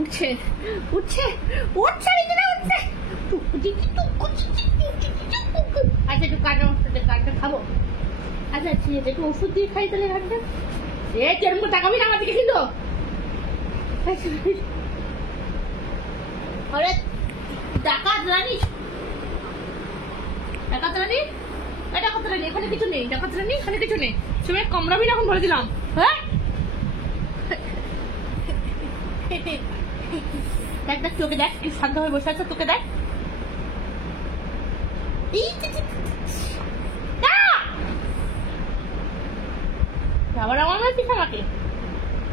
উঠছে উঠছে উঠছে উঠছে আচ্ছা একটু কাঠটা খাবো। আচ্ছা ঠিক আছে, একটু ওষুধ দিয়ে খাই তাহলে কাঠটা। এ কেরম করে তাকাবি না আমার দিকে কিন্তু। আরে ডাকাত রানী, ডাকাত রানী, ডাকাত রানী, এখানে কিছু নেই। ডাকাত রানী, এখানে কিছু নেই। তুমি কামড়াবি না, এখন বলে দিলাম। হ্যাঁ দেখ দেখ, তোকে দেখ, কি শান্ত হয়ে বসে আছে, তোকে দেখ। আবার আমার মারছিস আমাকে।